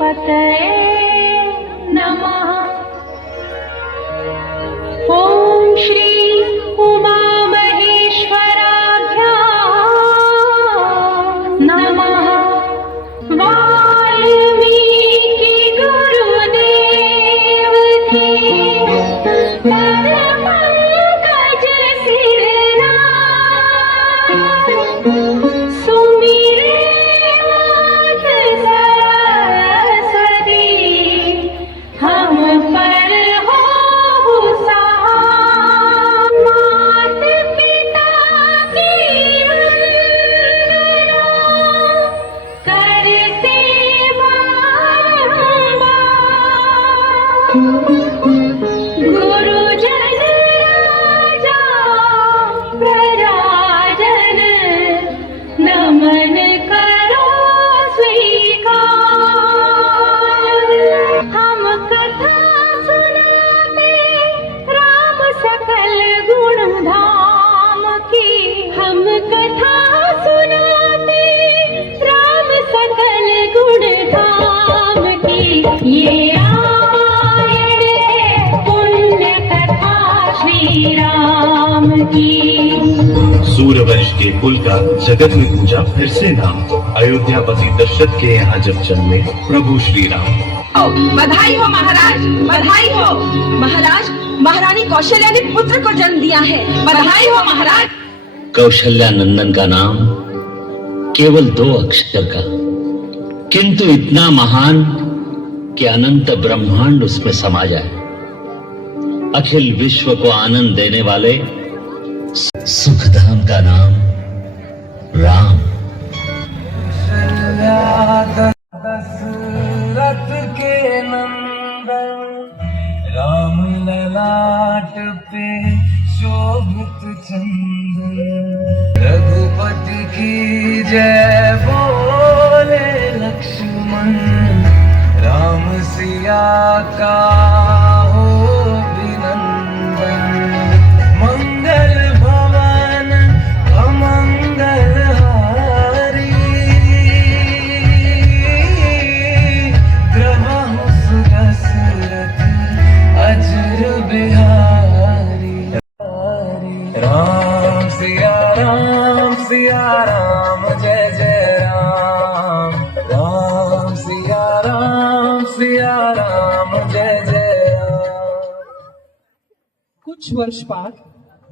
पतये नमः। ॐ श्री उमा महेश्वराभ्यां नमः। वाल्मीकि गुरुदेव की पद पंकज सिरनाथ, सुमिरे मात सरस्वती, हम पर हो सहाय। मात पिता की वंदना करते बारंबार। गुरुजन राजा प्रजाजन, नमन करो स्वीकार। हम कथा सुनाते राम सकल गुण धाम की। हम कथा सुनाते राम सकल गुण धाम की। ये रामायण है पुण्य कथा श्री राम की। सूर्यवंश के कुल का जगत में पूजा फिर से नाम। अयोध्यापति दशरथ के यहाँ जब जन्मे प्रभु श्री राम। बधाई हो महाराज, बधाई हो महाराज। महारानी कौशल्या ने पुत्र को जन्म दिया है। बधाई हो महाराज। कौशल्या नंदन का नाम केवल 2 अक्षर का, किंतु इतना महान कि अनंत ब्रह्मांड उसमें समा जाए। अखिल विश्व को आनंद देने वाले सुखधाम का नाम राम। दशरथ के नंदन, राम ललाट पे शोभित चंदन। रघुपति की जय बोले लक्ष्मण, राम सिया का हो अभिनंदन। मंगल भवन अमंगल हारी, द्रवहु सुदशरथ अजर बिहारी। राम सिया राम जय जय राम। राम सिया राम जय जय राम। कुछ वर्ष बाद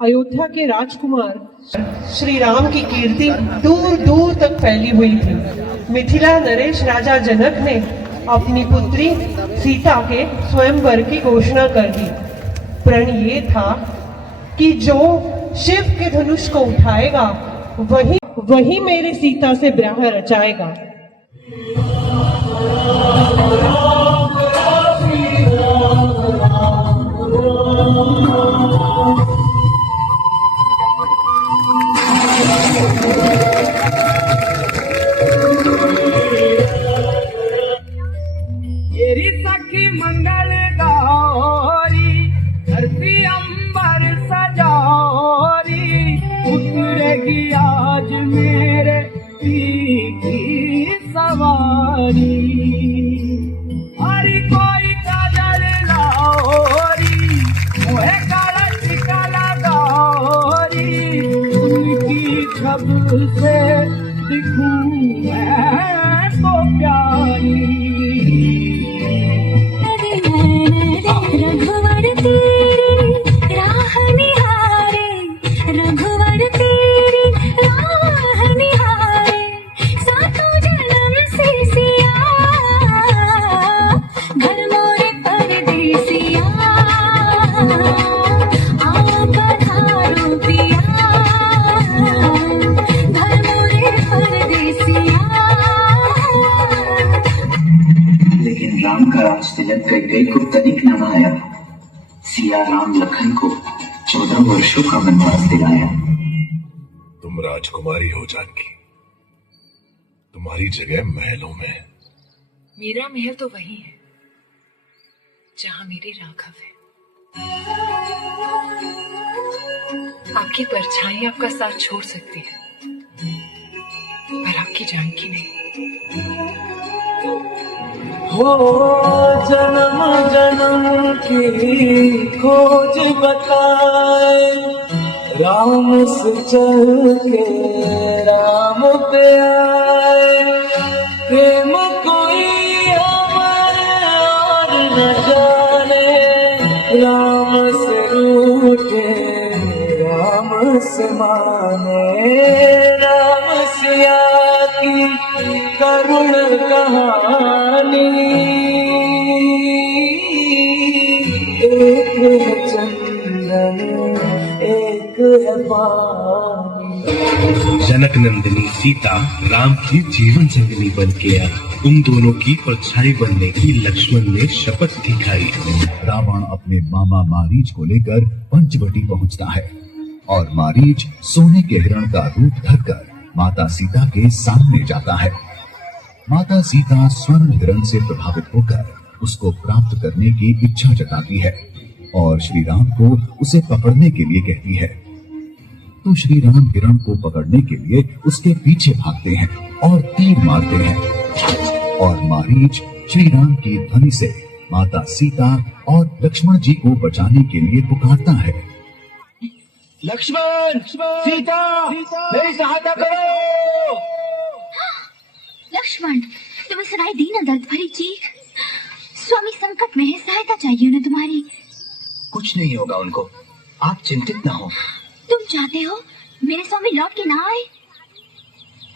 अयोध्या के राजकुमार श्री राम की कीर्ति दूर दूर तक फैली हुई थी। मिथिला नरेश राजा जनक ने अपनी पुत्री सीता के स्वयंवर की घोषणा कर दी। प्रण ये था कि जो शिव के धनुष को उठाएगा वही मेरी सीता से ब्याह रचाएगा। येरी सखी मंगल गौरी, धरती अंबर सजौरी। उतरेगी आज मेरे पी की सवारी। हरी कोई काजल लाओरी, मोहे काला टिका लगाओरी। उनकी छब से दिखूं मैं तो प्यारी। रघुवर तेरी राह निहारे, रघुवर तेरी राह निहारे। सातों जन्म से सिया, घर मोरे परदेसिया। आप पधारो पिया, घर मोरे परदेसिया। लेकिन राम का राज तिलक कैकेयी को तनिक न भाया। सिया राम लखन को 14 वर्षों का वनवास दिलाया। तुम राजकुमारी हो जानकी, तुम्हारी जगह महलों में। मेरा महल तो वही है जहाँ मेरे राघव है। आपकी परछाई आपका साथ छोड़ सकती है, पर आपकी जानकी नहीं। हो जन्म जन्म की खोज बताए, राम से चल के राम पे आए। प्रेम कोई अमर और न जाने, राम से रूठे राम से माने। राम सिया की करुण कहानी, एक है चंदन एक है पानी। जनक नंदिनी सीता राम की जीवन संगिनी बन के आई। उन दोनों की परछाई बनने की लक्ष्मण ने शपथ दिखाई। रावण अपने मामा मारीच को लेकर पंचवटी पहुंचता है और मारीच सोने के हिरण का रूप धरकर माता सीता के सामने जाता है। माता सीता स्वर्ण हिरण से प्रभावित होकर उसको प्राप्त करने की इच्छा जताती है और श्री राम को उसे पकड़ने के लिए कहती है। तो श्री राम हिरण को पकड़ने के लिए उसके पीछे भागते हैं और तीर मारते हैं और मारीच श्री राम की ध्वनि से माता सीता और लक्ष्मण जी को बचाने के लिए पुकारता है। लक्ष्मण, सीता, मेरी सहायता करो। लक्ष्मण, तुम्हें सुनाई दी ना दर्द भरी चीख? स्वामी संकट में है, सहायता चाहिए उन्हें तुम्हारी। कुछ नहीं होगा उनको, आप चिंतित ना हो। तुम चाहते हो मेरे स्वामी लौट के ना आए?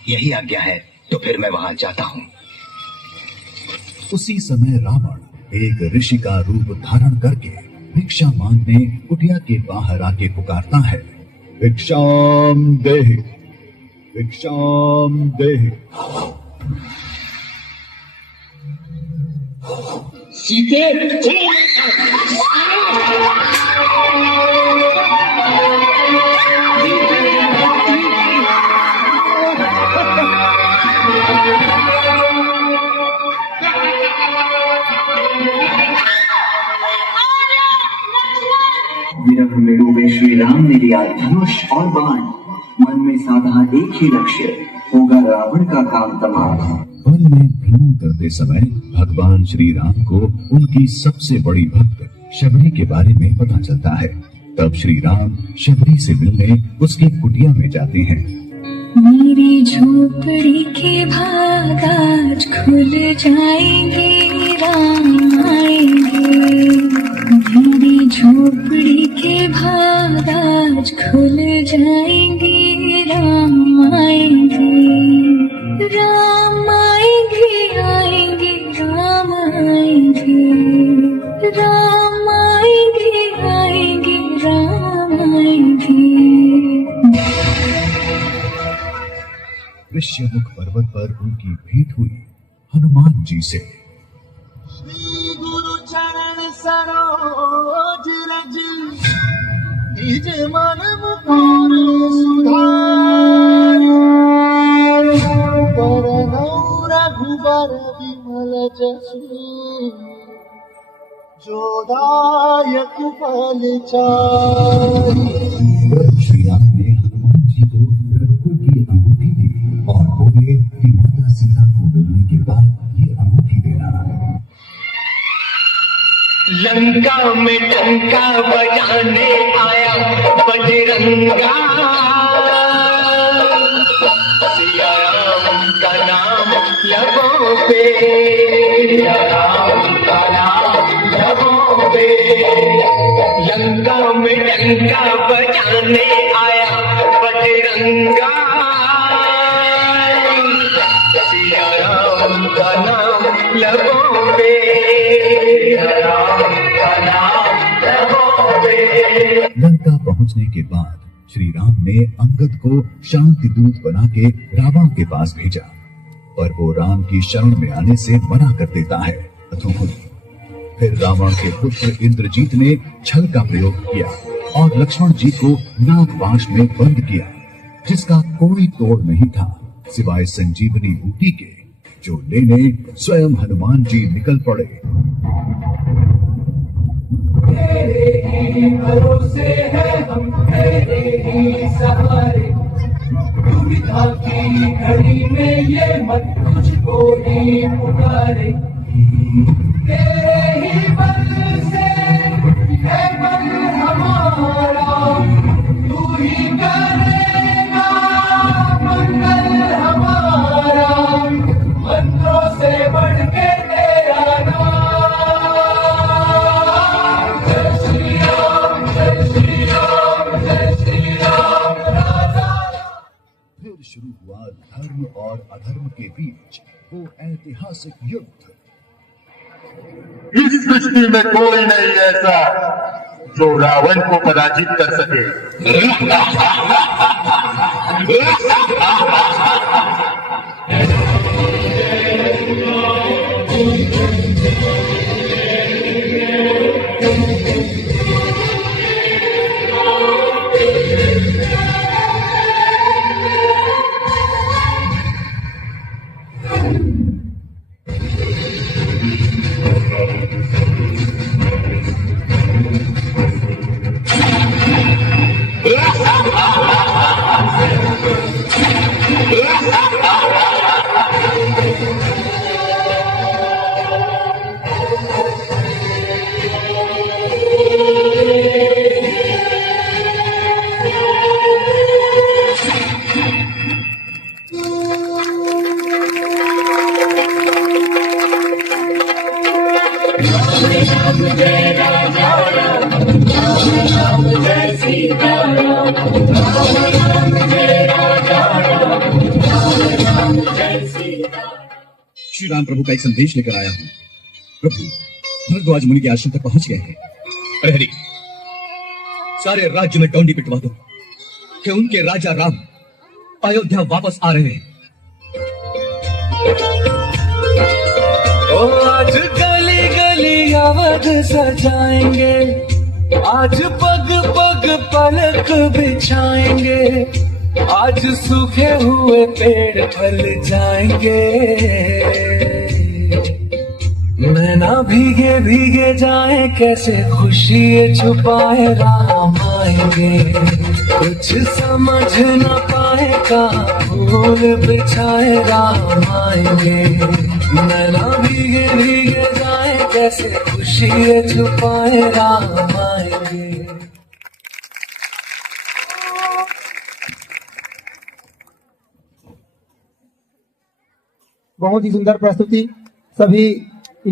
यही आज्ञा है तो फिर मैं वहां जाता हूँ। उसी समय रावण एक ऋषि का रूप धारण करके भिक्षा मांगने कुटिया के बाहर आके पुकारता है। भिक्षाम देहि, भिक्षाम देहि। विरह में डूबे श्री राम ने लिया धनुष और बाण। मन में साधा एक ही लक्ष्य, होगा रावण का काम तमाम। वन में भ्रमण करते समय भगवान श्री राम को उनकी सबसे बड़ी भक्त शबरी के बारे में पता चलता है। तब श्री राम शबरी से मिलने उसकी कुटिया में जाते हैं। मेरी झोपड़ी के भाग आज खुल जाएंगे, राम आएंगे। मेरी झोपड़ी के भाग आज खुल जाएंगे, राम आएंगे। राम आएंगे, आएंगे, राम आएंगे। राम आएंगे, आएंगे, राम आएंगे। ऋष्यमुख पर्वत पर उनकी भेंट हुई हनुमान जी से। श्री गुरु चरण सरोज रज, निज मन मुकुर सुधार। परनौ रघुबर विमल जसु, जो दायक फल चारि। श्री राम ने हनुमान जी को रघुकुल की अंगूठी दी और बोले कि माता सीता को मिलने के बाद ये अंगूठी देना। लंका में टंका बजाने आया बजरंगा, सिया राम का नाम लबों पे, सिया राम का नाम लबों पे। लंका में टंका बजाने आया बजरंगा, सिया राम का नाम लबों पे, सिया राम का नाम लबों पे। लंका पहुंचने के बाद श्री राम ने अंगद को शांति दूत बना के रावण के पास भेजा, पर वो राम की शरण में आने से मना कर देता है। फिर रावण के पुत्र इंद्रजीत ने छल का प्रयोग किया और लक्ष्मण जी को नागपाश में बंद किया, जिसका कोई तोड़ नहीं था सिवाय संजीवनी बूटी के, जो लेने स्वयं हनुमान जी निकल पड़े। तेरे ही भरोसे है हम, तेरे ही सहारे। दुविधा की घड़ी में ये मत तुझको ही पुकारे। हुआ धर्म और अधर्म के बीच वो ऐतिहासिक युद्ध। इस सृष्टि में कोई नहीं ऐसा जो रावण को पराजित कर सके। श्री राम प्रभु का एक संदेश लेकर आया हूँ। प्रभु भरद्वाज मुनि के आश्रम तक पहुंच गए हैं। प्रहरी सारे राज्य में डोंडी पिटवा दो कि उनके राजा राम अयोध्या वापस आ रहे हैं। ओ आज गली गली अवध सजाएंगे, आज पग पग पलक बिछाएंगे, आज सूखे हुए पेड़ फल जाएंगे। नैना भीगे भीगे जाए कैसे खुशी छुपाए राम आएंगे। कुछ समझ न पाए कहाँ फूल बिछाए राम आएंगे। नैना भीगे भीगे जाए कैसे खुशी छुपाए राम आएंगे। बहुत ही सुंदर प्रस्तुति। सभी